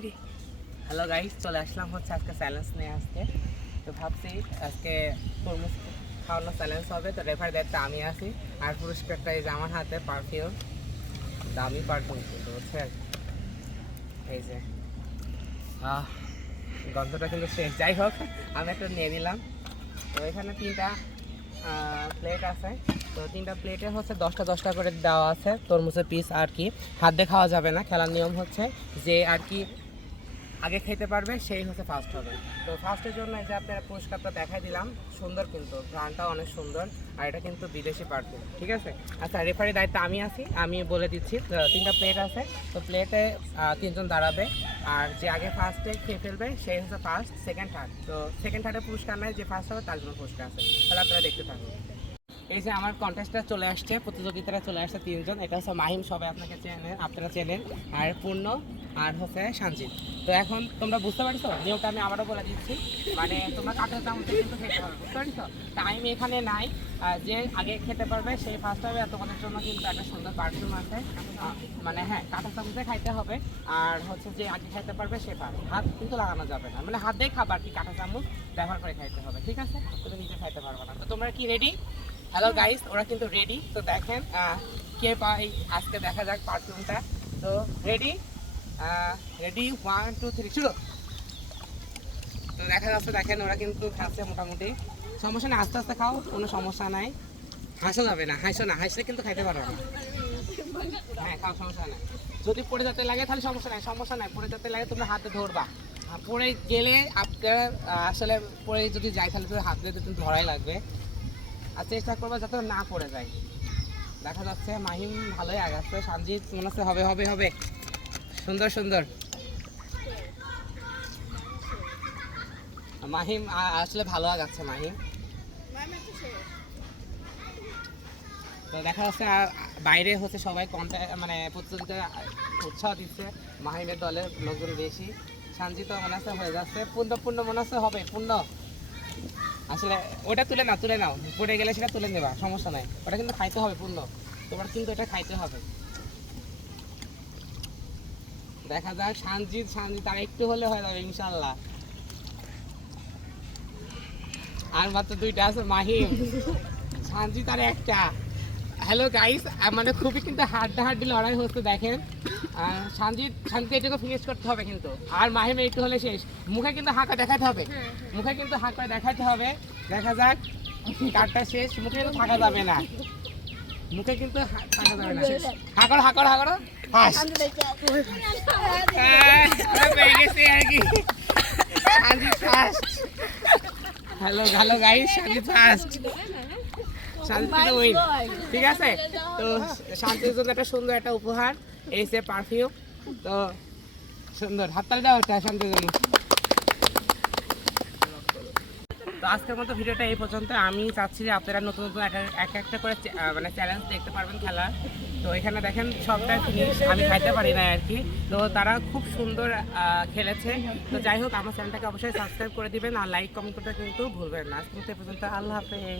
Ready hello guys চলে আসলাম হচ্ছে আজকে চ্যালেঞ্জ নিয়ে আসতে তো ভাবছি আজকে তরমুজ খাওয়ানো চ্যালেঞ্জ হবে তো রেফার দায়িত্ব আমি আছি। আর পুরস্কারটা এই যে আমার হাতে পারফিউম দামি পারফিউম কিন্তু বুঝছেন এই যে। আহ, গন্ধটা কিন্তু শেষ। যাই হোক আমি একটা নিয়ে নিলাম। তো এখানে তিনটা প্লেট আছে। তো তিনটা প্লেটে হচ্ছে দশটা দশটা করে দেওয়া আছে তরমুজের পিস আর কি। হাত দিয়ে খাওয়া যাবে না খেলার নিয়ম হচ্ছে যে আর কি আগে খেতে পারবে, সেই হচ্ছে ফার্স্ট হবে। তো ফার্স্টের জন্য এই যে আপনারা পুরস্কারটা দেখাই দিলাম, সুন্দর কিন্তু ব্রান্ডটাও অনেক সুন্দর, আর এটা কিন্তু বিদেশি পারফিউম ঠিক আছে? আচ্ছা রেফারি দায়িত্ব আমি আছি, আমি বলে দিচ্ছি তিনটা প্লেট আছে, তো প্লেটে তিনজন দাঁড়াবে, আর যে আগে ফার্স্টে খেয়ে ফেলবে সেই হচ্ছে ফার্স্ট সেকেন্ড থার্ড তো সেকেন্ড থার্ডে পুরস্কার নাই, যে ফার্স্ট হবে, তার জন্য পুরস্কার আছে, তাহলে আপনারা দেখতে থাকুন। এই যে আমার কন্টেস্টটা চলে আসছে, প্রতিযোগিতাটা চলে আসছে তিনজন। এটা হচ্ছে মাহিম, সবাই আপনাকে চেনেন আপনারা চেনেন। আর পূর্ণ, আর হচ্ছে সঞ্জিত তো এখন তোমরা বুঝতে পারছ? নিয়মটা আমি আবারও বলে দিচ্ছি। মানে তোমরা কাঠের চামচে কিন্তু খেতে পারবে বুঝতে পারছ? টাইম এখানে নাই। যে আগে খেতে পারবে সেই ফার্স্ট হবে। আর তোমাদের জন্য কিন্তু একটা সুন্দর পারফিউম আছে। মানে হ্যাঁ কাঠের চামচে খাইতে হবে। আর হচ্ছে যে আগে খাইতে পারবে, সে ফার্স্ট হাত কিন্তু লাগানো যাবে না। মানে হাত দিয়ে খাবার কি কাঠের চামচ ব্যবহার করে খাইতে হবে, ঠিক আছে? তুমি নিজে খাইতে পারবে না। তো তোমরা কি রেডি হ্যালো গাইস ওরা কিন্তু রেডি তো দেখেন কে পাই আজকে দেখা যাক পারফিউমটা তো ready ready one two three শুরু। তো দেখা যাচ্ছে, দেখেন, ওরা কিন্তু খাচ্ছে মোটামুটি। সমস্যা নেই, আস্তে আস্তে খাও, কোনো সমস্যা নাই। হাসো যাবে না হাসো না, হাসলে কিন্তু খাইতে পারো না। হ্যাঁ খাও, সমস্যা নাই। যদি পড়ে যেতে লাগে, তাহলে সমস্যা নাই সমস্যা নাই। পড়ে যেতে লাগে তুমি হাতে ধরবা। পড়ে গেলে আপনার আসলে পড়ে যদি যাই, তাহলে তো হাত দিয়ে কিন্তু ধরাই লাগবে। আর চেষ্টা করব যাতে না পড়ে যায়। দেখা যাচ্ছে মাহিম ভালোই আগাচ্ছে। সঞ্জিত মনে হচ্ছে হবে হবে হবে। সুন্দর সুন্দর। মাহিম আসলে ভালো আগাচ্ছে মাহিম। তো দেখা যাচ্ছে বাইরে হচ্ছে সবাই কন্ট্যাক্ট মানে প্রতিযোগিতা, উৎসাহ দিচ্ছে মাহিমের দলের লোকজন বেশি। সঞ্জিত মনে হচ্ছে হয়ে যাচ্ছে। পূর্ণ পূর্ণ মনে হচ্ছে হবে, পূর্ণ। আসলে ওটা তুলে না তুলে নাও। পড়ে গেলে সেটা তুলে নেবা, সমস্যা নাই। ওটা কিন্তু খাইতে হবে, পূর্ণ। তোমার কিন্তু এটা খাইতে হবে। দেখা যাক সানজিৎ সানজিৎ আর একটু হলে হয়ে যাবে ইনশাল্লাহ আর মাত্র দুইটা আছে, মাহিম। সানজিৎ আর একটা। হ্যালো গাইস মানে খুবই কিন্তু হাড্ডা হাড্ডি লড়াই হচ্ছে দেখেন। সঞ্জিত সঞ্জিত এটুকু ফিনিশ করতে হবে কিন্তু। আর মাহিম একটু হলে শেষ। মুখে কিন্তু হাঁকা দেখাতে হবে। মুখে কিন্তু হাঁকা দেখাতে হবে। দেখা যাক কার্ডটা শেষ। মুখে কিন্তু থাকা যাবে না। মুখে কিন্তু থাকা যাবে না। হাঁকড়ো হাঁকড়ো হাঁকড়ো। হাস পেয়ে গেছে আর কি। Sanjit first hello hello guys Sanjit first win ঠিক আছে? তো শান্তির জন্য একটা সুন্দর একটা উপহার এই সে পারফিউম তো সুন্দর। হাততালি দাও একটা শান্তির জন্য। তো আজকের মতো ভিডিওটা এই পর্যন্ত। আমি চাচ্ছি যে আপনারা নতুন নতুন এক একটা করে মানে চ্যালেঞ্জ দেখতে পারবেন খেলা। তো এখানে দেখেন সবটাই ফিনিশ আমি খাইতে পারি না আর কি। তো তারা খুব সুন্দর খেলেছে। তো যাই হোক আমার চ্যানেলটাকে অবশ্যই সাবস্ক্রাইব করে দিবেন। আর লাইক কমেন্ট করতে কিন্তু ভুলবেন না। এই পর্যন্ত। আল্লাহ হাফেজ।